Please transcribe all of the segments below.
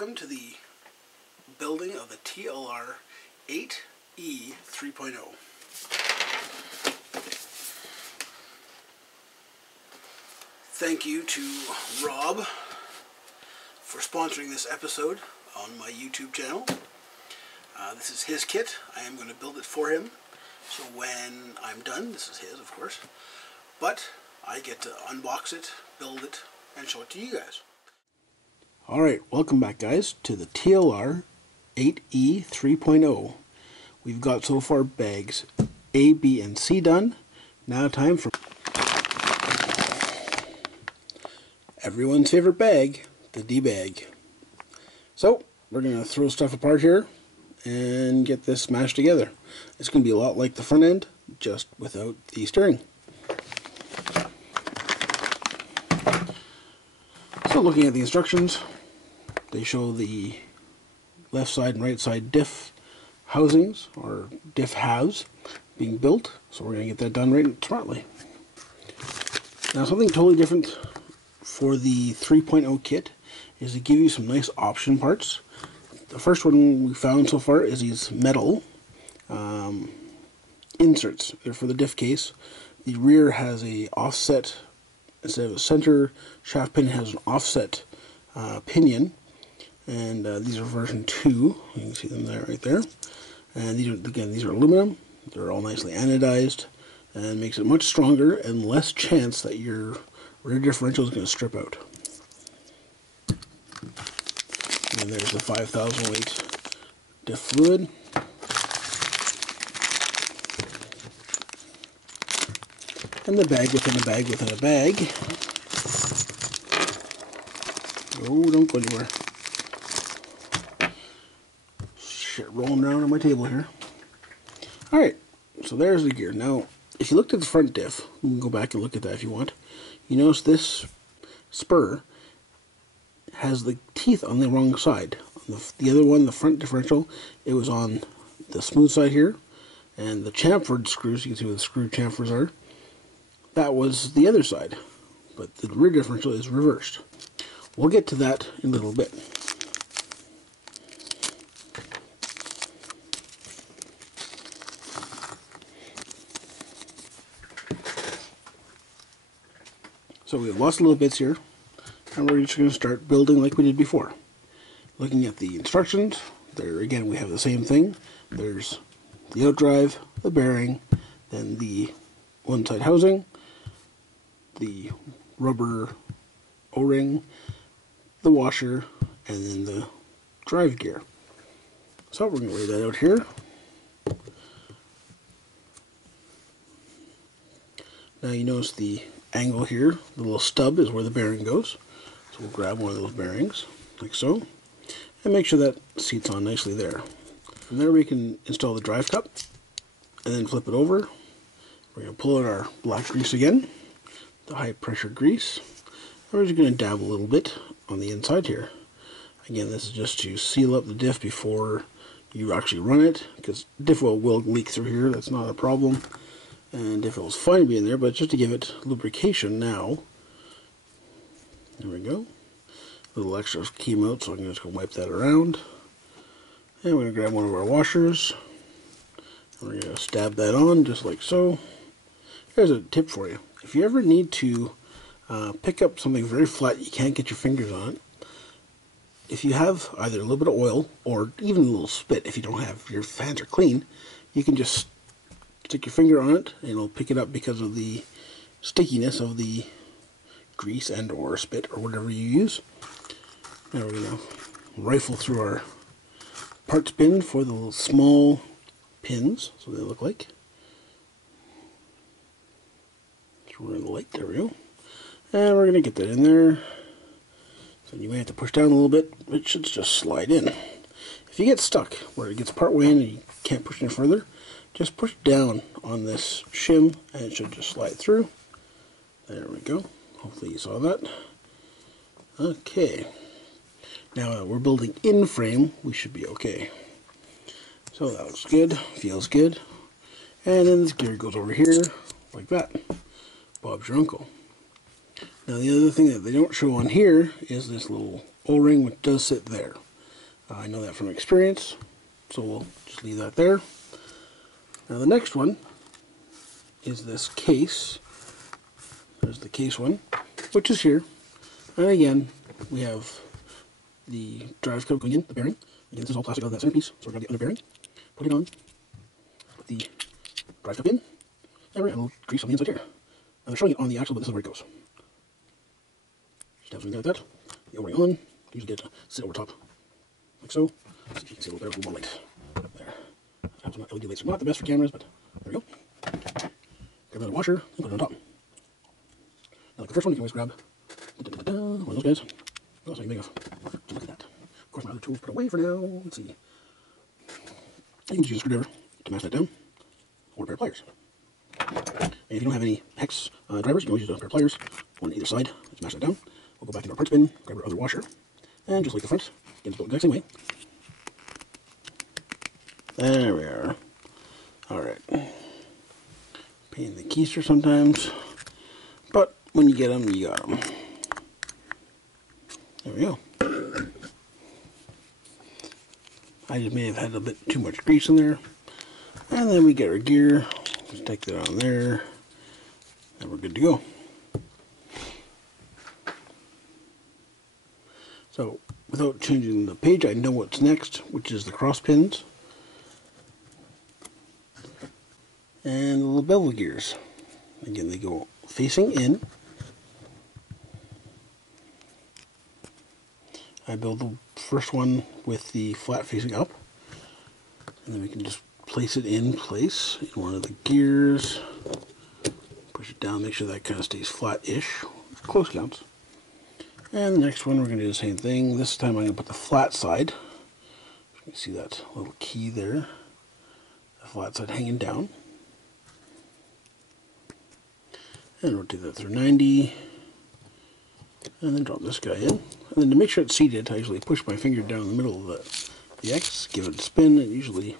Welcome to the building of the TLR 8ight-E 3.0. Thank you to Rob for sponsoring this episode on my YouTube channel. This is his kit. I am going to build it for him. So when I'm done, this is his, of course, but I get to unbox it, build it, and show it to you guys. Alright, welcome back guys to the TLR 8ight-E 3.0. We've got so far bags A, B, and C done. Now time for everyone's favorite bag, the D bag. So, we're going to throw stuff apart here and get this smashed together. It's going to be a lot like the front end, just without the steering. So looking at the instructions, they show the left side and right side diff housings, or diff halves, being built. So we're going to get that done right and smartly. Now something totally different for the 3.0 kit is to give you some nice option parts. The first one we found so far is these metal inserts. They're for the diff case. The rear has a offset, instead of a center shaft pinion, has an offset pinion, and these are version 2. You can see them there, right there. And these are aluminum. They're all nicely anodized, and makes it much stronger and less chance that your rear differential is going to strip out. And there's the 5,000 weight diff fluid. And the bag within a bag within a bag. Oh, don't go anywhere. Shit rolling around on my table here. Alright, so there's the gear. Now, if you looked at the front diff, you can go back and look at that if you want. You notice this spur has the teeth on the wrong side. The other one, the front differential, it was on the smooth side here. And the chamfered screws, you can see where the screw chamfers are, that was the other side. But the rear differential is reversed. We'll get to that in a little bit. So we have lots of little bits here, and we're just going to start building like we did before. Looking at the instructions, there again we have the same thing. There's the outdrive, the bearing, then the one side housing, the rubber O-ring, the washer, and then the drive gear. So we're going to lay that out here. Now you notice the angle here, the little stub is where the bearing goes. So we'll grab one of those bearings, like so, and make sure that seats on nicely there. From there we can install the drive cup, and then flip it over. We're going to pull out our black grease again, the high pressure grease, and we're just going to dab a little bit on the inside here. Again, this is just to seal up the diff before you actually run it, because diff oil will leak through here, that's not a problem. And diff oil is fine being there, but just to give it lubrication now. There we go. A little extra came out, so I'm just going to wipe that around. And we're going to grab one of our washers. And we're going to stab that on, just like so. Here's a tip for you. If you ever need to pick up something very flat, you can't get your fingers on it. If you have either a little bit of oil, or even a little spit, if you don't have, your hands are clean, you can just stick your finger on it, and it'll pick it up because of the stickiness of the grease and or spit, or whatever you use. Now we're going to rifle through our parts bin for the little small pins, so they look like. So we're in the light, there we go. And we're going to get that in there. So you may have to push down a little bit, it should just slide in. If you get stuck where it gets part way in and you can't push any further, just push down on this shim and it should just slide through. There we go. Hopefully you saw that. Okay. Now we're building in frame, we should be okay. So that looks good, feels good. And then this gear goes over here, like that. Bob's your uncle. Now the other thing that they don't show on here is this little O-ring which does sit there. I know that from experience, so we'll just leave that there. Now the next one is this case. There's the case one, which is here. And again, we have the drive cover going in, the bearing. Again, this is all plastic out of that centerpiece, so we're going to get the other bearing. Put it on, put the drive cover in, and we're going to grease on the inside here. Now they're showing it on the axle, but this is where it goes. Just have something like that. The O-ring on, usually get to sit over top, like so. So you can see a little better, a little more light. There. Sometimes LED lights are not the best for cameras, but there we go. Grab another washer and put it on top. Now, like the first one, you can always grab one of those guys. Oh, so you big enough. Just look at that. Of course, my other tools put away for now. Let's see. You can just use a screwdriver to mash that down, or a pair of pliers. And if you don't have any hex drivers, you can always use a pair of pliers, one on either side. Let's mash that down. We'll go back into our parts bin, grab our other washer, and just like the front, get it the exact same way. There we are. Alright. Pain in the keister sometimes, but when you get them, you got them. There we go. I just may have had a bit too much grease in there. And then we get our gear. Just take that on there. And we're good to go. So, without changing the page, I know what's next, which is the cross pins. And the little bevel gears. Again, they go facing in. I build the first one with the flat facing up, and then we can just place it in place in one of the gears, push it down, make sure that kind of stays flat-ish, close counts. And the next one we're going to do the same thing. This time I'm going to put the flat side. You can see that little key there, the flat side hanging down. And rotate that through 90. And then drop this guy in. And then to make sure it's seated, I usually push my finger down in the middle of the X, give it a spin. It usually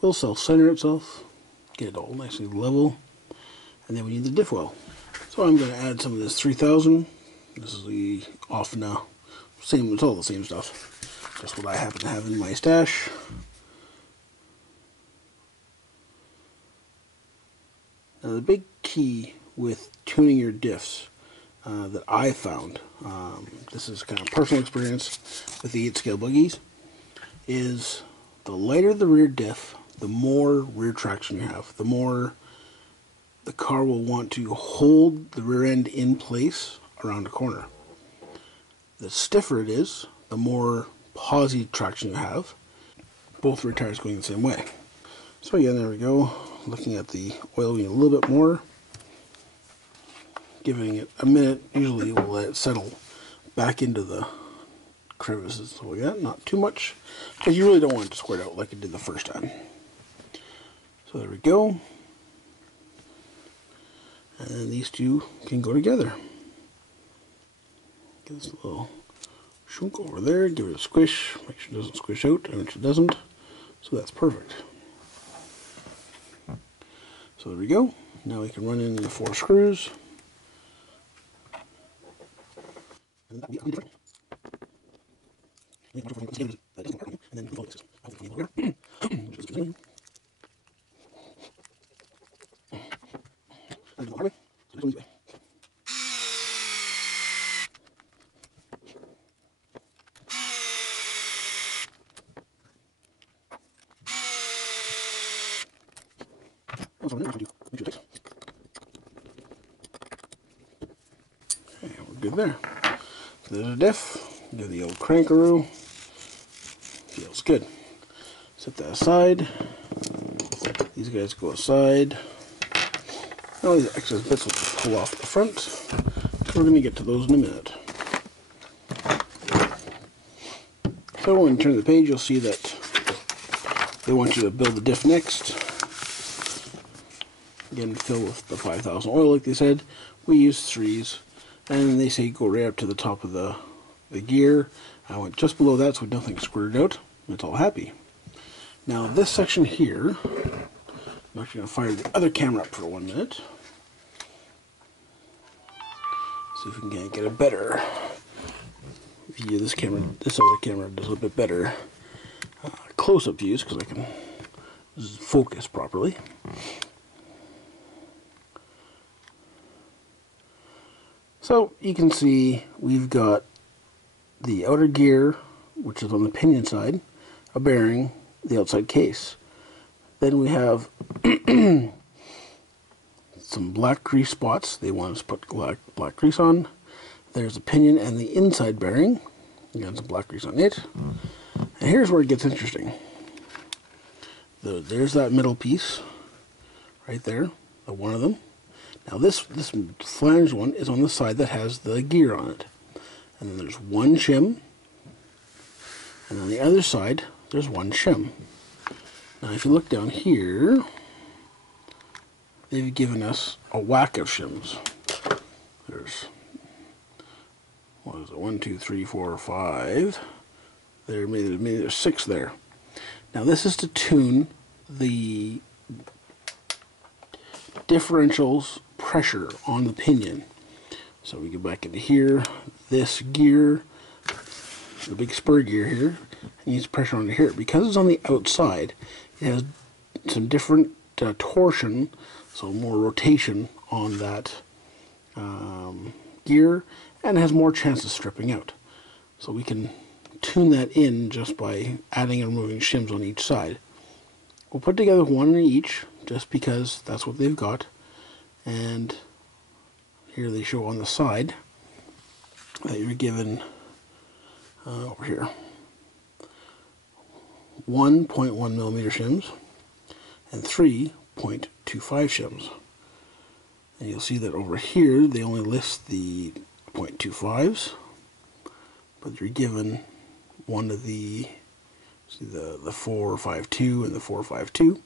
will self-center itself, get it all nicely level. And then we need the diff well. So I'm going to add some of this 3000. This is the off now. Same, it's all the same stuff. Just what I happen to have in my stash. Now the big key with tuning your diffs that I found, this is kind of personal experience with the 8 scale buggies, is the lighter the rear diff, the more rear traction you have, the more the car will want to hold the rear end in place around a corner. The stiffer it is, the more posi traction you have, both rear tires going the same way. So again, there we go, looking at the oil being a little bit more. Giving it a minute, usually we'll let it settle back into the crevices. So yeah, not too much, because you really don't want it to squirt out like it did the first time. So there we go. And then these two can go together. Get this little shunk over there, give it a squish, make sure it doesn't squish out, and make sure it doesn't. So that's perfect. So there we go. Now we can run in the 4 screws. And that will be different. And then the focus. I think we need here. And the hard way. So this one this way. Also, make sure it takes. Okay, we're good there. So there's a diff. Do the old crankaroo. Feels good. Set that aside. These guys go aside. All these excess bits will just pull off the front. So we're going to get to those in a minute. So when you turn the page, you'll see that they want you to build the diff next. Again, fill with the 5000 oil like they said. We use 3s. And they say go right up to the top of the gear. I went just below that so nothing squirted out. It's all happy. Now this section here, I'm actually going to fire the other camera up for 1 minute. See if we can get a better view. This other camera does a little bit better. close-up views because I can focus properly. So you can see we've got the outer gear, which is on the pinion side, a bearing, the outside case. Then we have some black grease spots. They want us to put black grease on. There's a pinion and the inside bearing. Again, some black grease on it. And here's where it gets interesting. There's that middle piece right there, one of them. Now this flange one is on the side that has the gear on it. And then there's one shim. And on the other side, there's one shim. Now if you look down here, they've given us a whack of shims. There's, what is it, 1, 2, 3, 4, 5. Maybe there's 6 there. Now this is to tune the differentials pressure on the pinion. So we go back into here, this gear, the big spur gear here, needs pressure onto here. Because it's on the outside, it has some different torsion, so more rotation on that gear, and has more chance of stripping out. So we can tune that in just by adding and removing shims on each side. We'll put together one in each, just because that's what they've got. And here they show on the side that you're given over here 1.1 millimeter shims and 3.25 shims. And you'll see that over here they only list the 0.25s, but you're given one of the, see the 452 and the 452.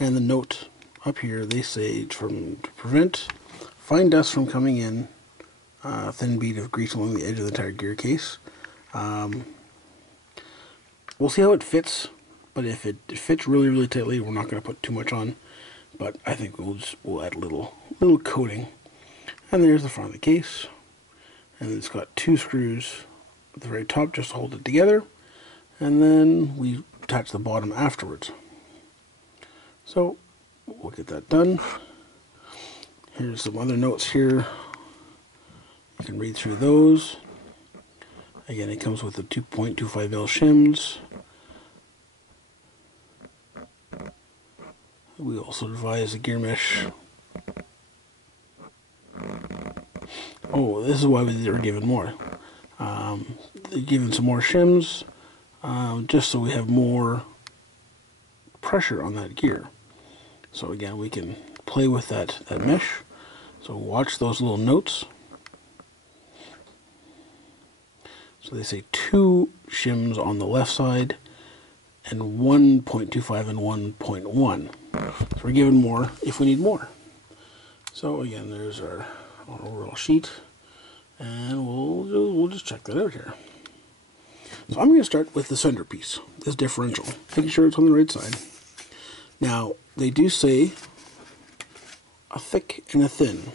And the note up here, they say to prevent fine dust from coming in, thin bead of grease along the edge of the entire gear case. We'll see how it fits, but if it fits really tightly, we're not going to put too much on. But I think we'll add a little coating. And there's the front of the case, and it's got 2 screws at the very top just to hold it together, and then we attach the bottom afterwards. So we'll get that done. Here's some other notes here. You can read through those. Again, it comes with the 2.25 mil shims. We also advise the gear mesh. Oh, this is why they were given more. They're given some more shims, just so we have more pressure on that gear. So again, we can play with that mesh. So watch those little notes. So they say 2 shims on the left side and 1.25 and 1.1. So we're given more if we need more. So again, there's our overall sheet, and we'll just check that out here. So I'm going to start with the centerpiece, this differential, making sure it's on the right side. Now, they do say a thick and a thin.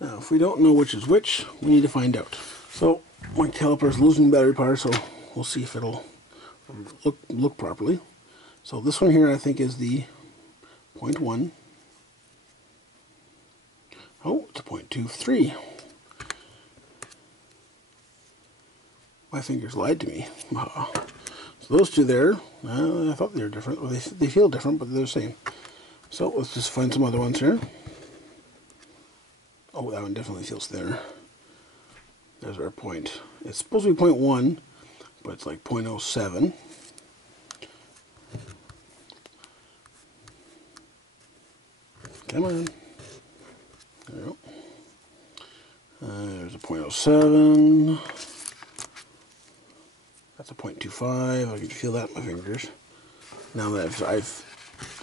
Now, if we don't know which is which, we need to find out. So, my caliper is losing battery power, so we'll see if it'll look properly. So this one here, I think, is the 0.1. Oh, it's a 0.23. My fingers lied to me. So those two there, I thought they were different. Well, they feel different, but they're the same. So let's just find some other ones here. Oh, that one definitely feels thinner. There's our point. It's supposed to be 0.1, but it's like 0.07. Come on. There we go. There's a 0.07. That's a 0.25. I can feel that in my fingers. Now that I've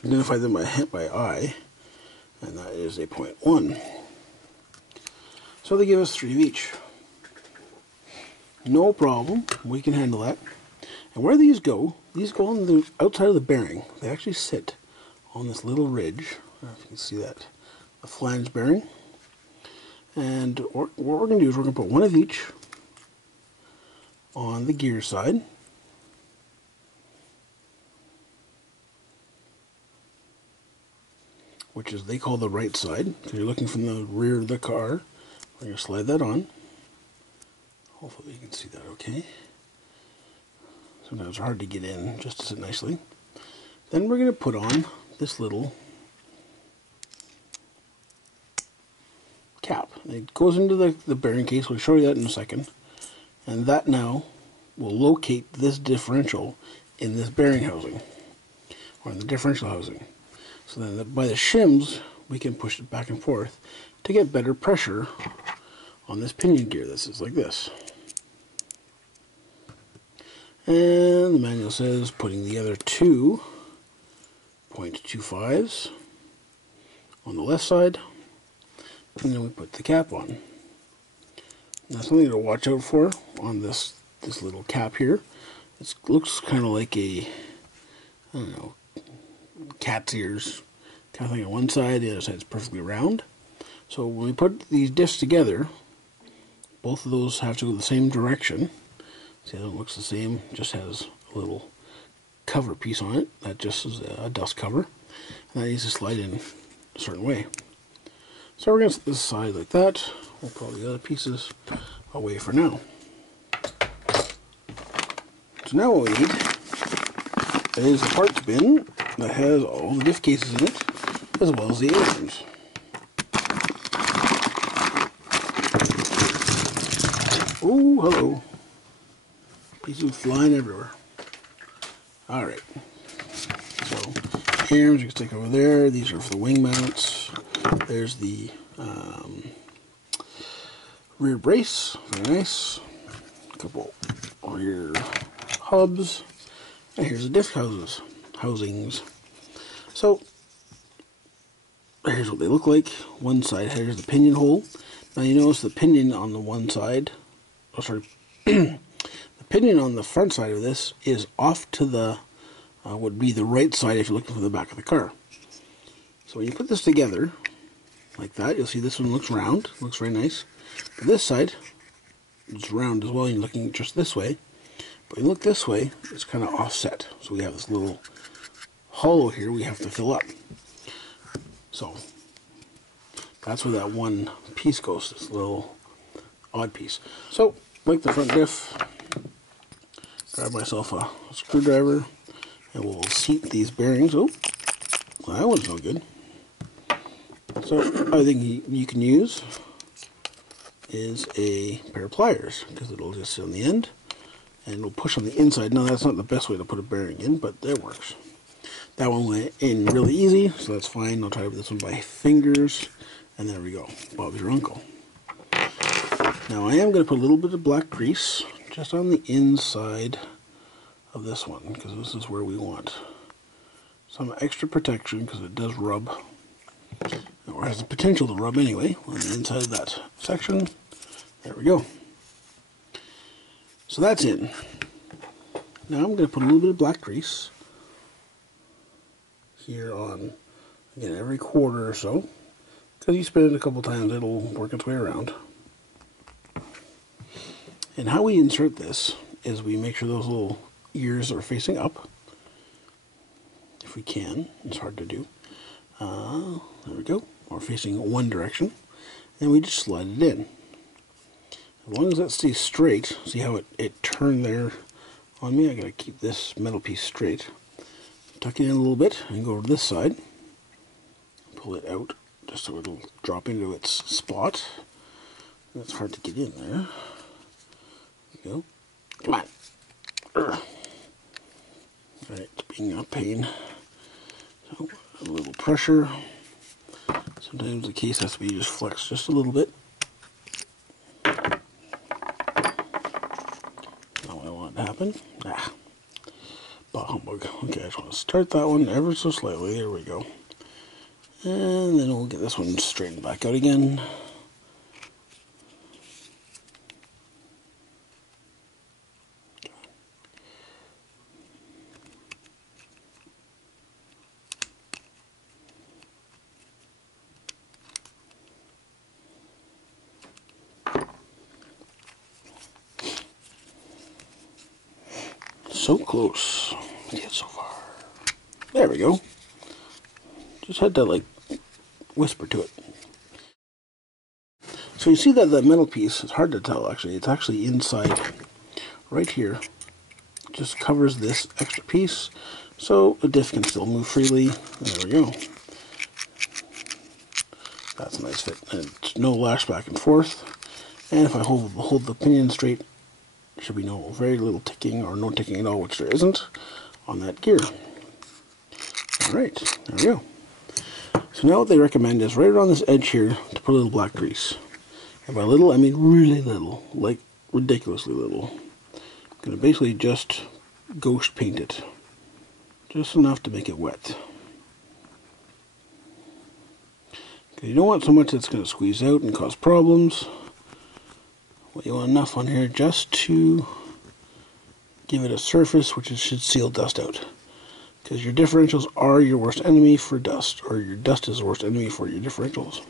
identified them by eye, and that is a 0.1. So they give us 3 of each. No problem. We can handle that. And where these go on the outside of the bearing. They actually sit on this little ridge. I don't know if you can see that. A flange bearing. And what we're going to do is we're going to put one of each on the gear side. Which is they call the right side. So you're looking from the rear of the car. We're going to slide that on. Hopefully you can see that okay. Sometimes it's hard to get in just to sit nicely. Then we're going to put on this little cap. It goes into the bearing case. We'll show you that in a second. And that now will locate this differential in this bearing housing, or in the differential housing. So then by the shims, we can push it back and forth to get better pressure on this pinion gear. This is like this. And the manual says putting the other two 0.25s on the left side, and then we put the cap on. Now something to watch out for on this little cap here. It looks kind of like a, I don't know, cat's ears kind of thing on one side. The other side is perfectly round. So when we put these discs together, both of those have to go the same direction. See how it looks the same, just has a little cover piece on it. That just is a dust cover. And that needs to slide in a certain way. So we're going to set this aside like that. We'll put all the other pieces away for now. So now what we need is a parts bin that has all the diff cases in it, as well as the ailerons. Oh, hello. Pieces flying everywhere. Alright. So, ailerons you can stick over there. These are for the wing mounts. There's the rear brace. Very nice. A couple rear hubs. And here's the diff housings. So, here's what they look like. One side, here's the pinion hole. Now you notice the pinion on the one side, oh sorry, the pinion on the front side of this is off to the, would be the right side if you're looking for the back of the car. So when you put this together, like that, you'll see this one looks round, looks very nice. But this side, it's round as well, you're looking just this way. But when you look this way, it's kind of offset. So we have this little hollow here we have to fill up. So that's where that one piece goes, this little odd piece. So, like the front diff, grab myself a screwdriver and we'll seat these bearings. Oh, well, that one's no good. So, other thing you can use is a pair of pliers, because it'll just sit on the end and it'll push on the inside. Now, that's not the best way to put a bearing in, but it works. That one went in really easy, so that's fine. I'll try this one by fingers, and there we go. Bob's your uncle. Now I am going to put a little bit of black grease just on the inside of this one, because this is where we want some extra protection, because it does rub, or has the potential to rub anyway, on the inside of that section. There we go. So that's in. Now I'm going to put a little bit of black grease here on, again, every quarter or so, because you spin it a couple times, it'll work its way around. And how we insert this is we make sure those little ears are facing up, if we can. It's hard to do. There we go. Or facing one direction, and we just slide it in. As long as that stays straight, see how it turned there on me? I gotta keep this metal piece straight. Tuck it in a little bit and go to this side. Pull it out just so it'll drop into its spot. It's hard to get in there. There you go. Come on. Alright, it's being a pain. So, a little pressure. Sometimes the case has to be just flexed just a little bit. Not what I want to happen. Ah. Bah humbug. Okay, I just want to start that one ever so slightly. There we go. And then we'll get this one straightened back out again. so close, yet so far. There we go. Just had to like whisper to it. So you see that the metal piece, it's hard to tell actually, it's actually inside right here. It just covers this extra piece so the disc can still move freely. There we go. That's a nice fit. And no lash back and forth. And if I hold the pinion straight, there should be very little ticking or no ticking at all, which there isn't on that gear. Alright, there we go. So now what they recommend is right around this edge here to put a little black grease. And by little, I mean really little, like ridiculously little. I'm going to basically just ghost paint it. Just enough to make it wet. You don't want so much that's going to squeeze out and cause problems. Well, you want enough on here just to give it a surface which it should seal dust out. Because your differentials are your worst enemy for dust, or your dust is the worst enemy for your differentials.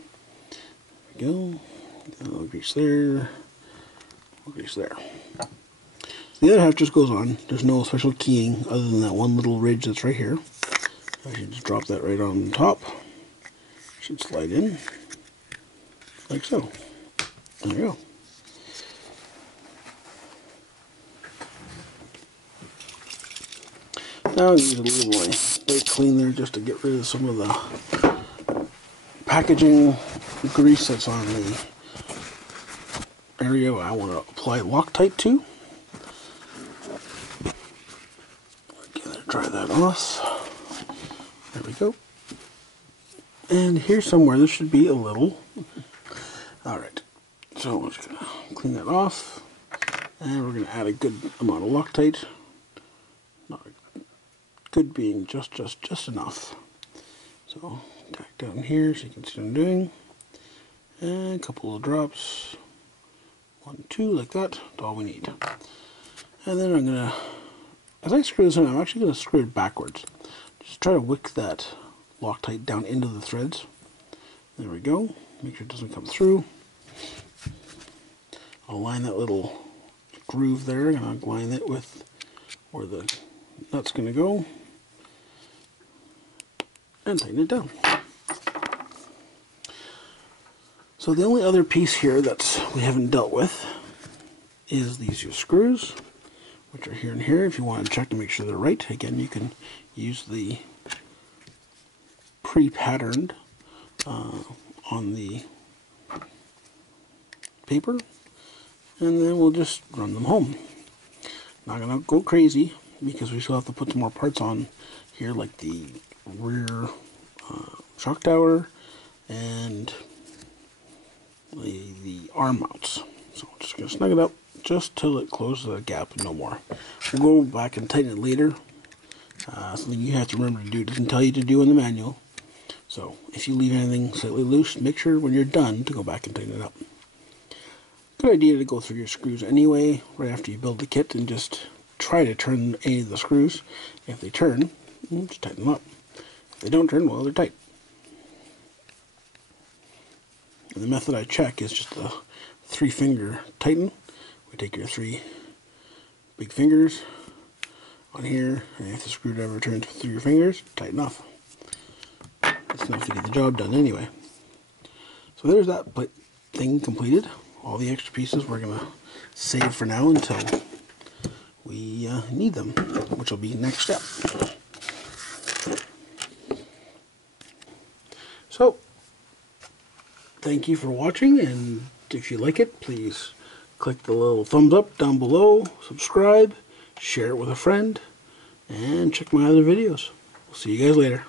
There we go. A little grease there. A little grease there. The other half just goes on. There's no special keying other than that one little ridge that's right here. I should just drop that right on top. Should slide in like so. There we go. Now I need a little more light clean there just to get rid of some of the packaging grease that's on the area I want to apply Loctite to. Again, dry that off. There we go. And here somewhere there should be a little. Alright, so we're just going to clean that off. And we're going to add a good amount of Loctite. Not good being just enough. So, tack down here so you can see what I'm doing. And a couple of drops. 1, 2, like that. That's all we need. And then I'm going to, as I screw this in, I'm actually going to screw it backwards. Just try to wick that Loctite down into the threads. There we go. Make sure it doesn't come through. I'll line that little groove there, and I'll line it with where the nut's going to go, and tighten it down. So the only other piece here that we haven't dealt with is these two screws, which are here and here. If you want to check to make sure they're right, again, you can use the pre-patterned on the paper, and then we'll just run them home. Not gonna go crazy because we still have to put some more parts on here, like the rear shock tower and the arm mounts. So I'm just gonna snug it up just till it closes the gap and no more. We'll go back and tighten it later. Something you have to remember to do. It doesn't tell you to do in the manual. So if you leave anything slightly loose, make sure when you're done to go back and tighten it up. Good idea to go through your screws anyway right after you build the kit and just try to turn any of the screws. If they turn, just tighten them up. If they don't turn, well, they're tight. And the method I check is just a 3-finger tighten. We take your 3 big fingers on here, and if the screwdriver turns through your fingers, tighten off. That's enough to get the job done anyway. So there's that thing completed. All the extra pieces we're going to save for now until we need them, which will be next step. So, thank you for watching, and if you like it, please click the little thumbs up down below, subscribe, share it with a friend, and check my other videos. We'll see you guys later.